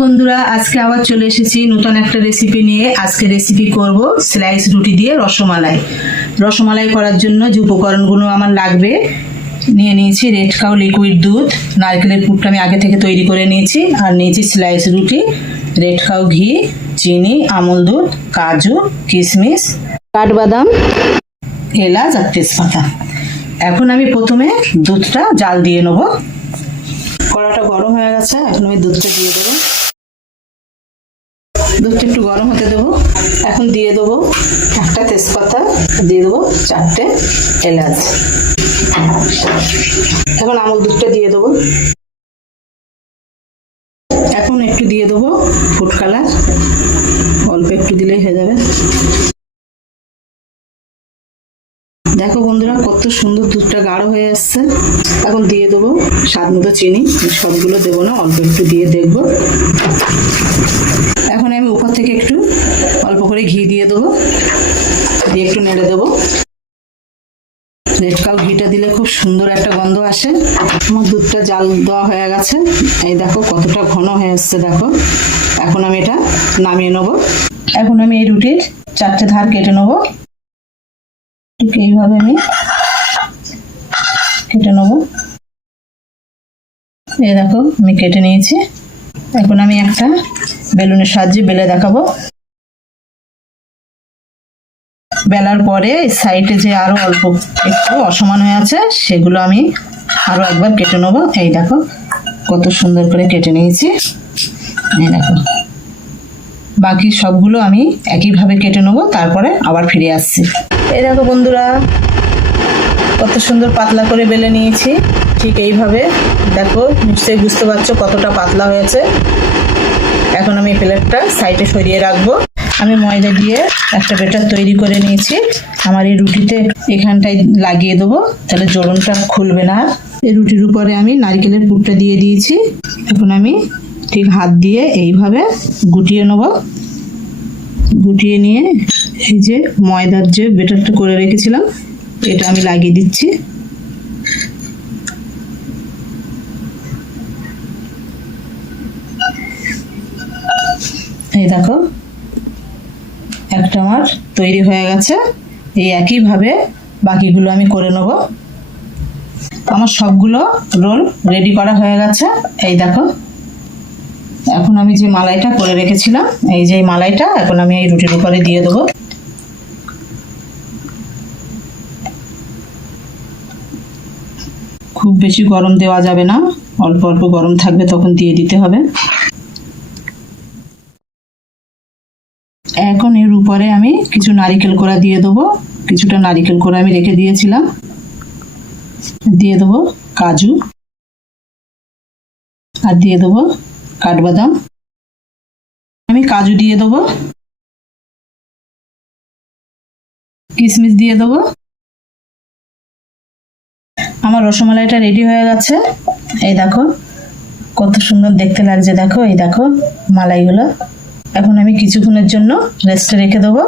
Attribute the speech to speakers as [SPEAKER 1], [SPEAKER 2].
[SPEAKER 1] বন্ধুরা, আজকে আবার চলে এসেছি নতুন একটা রেসিপি নিয়ে। আজকে রেসিপি করব স্লাইস রুটি দিয়ে রসমালাই। রসমালাই করার জন্য যে উপকরণগুলো আমার লাগবে, নিয়ে নিয়েছি রেড কাউ লিকুইড দুধ, নারকেলের পুরটা আমি আগে থেকে তৈরি করে নিয়েছি, আর নিয়েছি স্লাইস রুটি রেড কাউ ঘি, চিনি, আমল দুধ, কাজু, কিশমিশ, কাঠবাদাম, এলাচ আর তেজপাতা। এখন আমি প্রথমে দুধটা জাল দিয়ে নেব। কড়াটা গরম হয়ে গেছে, এখন আমি দুধটা দিয়ে দেবো। দুধটা একটু গরম হতে দেবো। এখন দিয়ে দেবো একটা তেজপাতা, দিয়ে দেবো চারটে এলাচ। এখন আমল দুধটা দিয়ে দেবো। এখন একটু দিয়ে দেবো ফুড কালার। অল্প একটু দিলেই হয়ে যাবে। দেখো বন্ধুরা, কত সুন্দর দুধটা গাঢ় হয়ে আসছে। এখন দিয়ে দেবো স্বাদ মতো চিনি। সবগুলো দেবো না, অল্প একটু দিয়ে দেখব। এখন আমি উপর থেকে একটু অল্প করে ঘি দিয়ে দেবো। দিয়ে একটু নেড়ে দেবো। রেড কাউ ঘিটা দিলে খুব সুন্দর একটা গন্ধ আসে। আমার দুধটা জাল দেওয়া হয়ে গেছে। এই দেখো কতটা ঘন হয়ে এসছে, দেখো। এখন আমি এটা নামিয়ে নেব। এখন আমি এই রুটির চারটে ধার কেটে নেব। ঠিক এইভাবে আমি কেটে নেব। এই দেখো আমি কেটে নিয়েছি। এখন আমি একটা বেলুনের সাহায্যে বেলে দেখাবো। বেলার পরে সাইডে যে আরও অল্প একটু অসমান হয়ে আছে, সেগুলো আমি আরও একবার কেটে নেব। এই দেখো, কত সুন্দর করে কেটে নিয়েছি। এই দেখো, বাকি সবগুলো আমি একইভাবে কেটে নেব, তারপরে আবার ফিরে আসছি। এই দেখো বন্ধুরা কত সুন্দর পাতলা করে বেলে নিয়েছি। ঠিক এইভাবে। দেখো, নিশ্চয়ই বুঝতে পারছ কতটা পাতলা হয়েছে। এখন আমি প্লেটটা সাইডে সরিয়ে রাখব। আমি ময়দা দিয়ে একটা বেটার তৈরি করে নিয়েছি। আমার এই রুটিতে এখানটায় লাগিয়ে দেবো, তাহলে জোড়নটা খুলবে না। এই রুটির উপরে আমি নারকেলের পুরটা দিয়ে দিয়েছি। এখন আমি ঠিক হাত দিয়ে এইভাবে গুটিয়ে নেব। গুটিয়ে নিয়ে এই যে ময়দার যে বেটারটা করে রেখেছিলাম এটা আমি লাগিয়ে দিচ্ছি। এই দেখো, একটা আমার তৈরি হয়ে গেছে। এই একইভাবে বাকিগুলো আমি করে নেব। আমার সবগুলো রোল রেডি করা হয়ে গেছে। এই দেখো, এখন আমি যে মালাইটা করে রেখেছিলাম, এই যে মালাইটা, এখন আমি এই রুটির উপরে দিয়ে দেবো খুব বেশি গরম দেওয়া যাবে না। অল্প অল্প গরম থাকবে তখন দিয়ে দিতে হবে। এখন এর উপরে আমি কিছু নারিকেল কোড়া দিয়ে দেবো। কিছুটা নারিকেল কোড়া আমি রেখে দিয়েছিলাম। দিয়ে দেবো কাজু। আর দিয়ে দেবো কাঠবাদাম। আমি কাজু দিয়ে দেবো। কিশমিশ দিয়ে দেবো। আমার রসমালাইটা রেডি হয়ে গেছে। এই দেখো, কত সুন্দর দেখতে লাগছে, দেখো, এই দেখো মালাইগুলো। এখন আমি কিছুক্ষণের জন্য রেস্টে রেখে দেবো।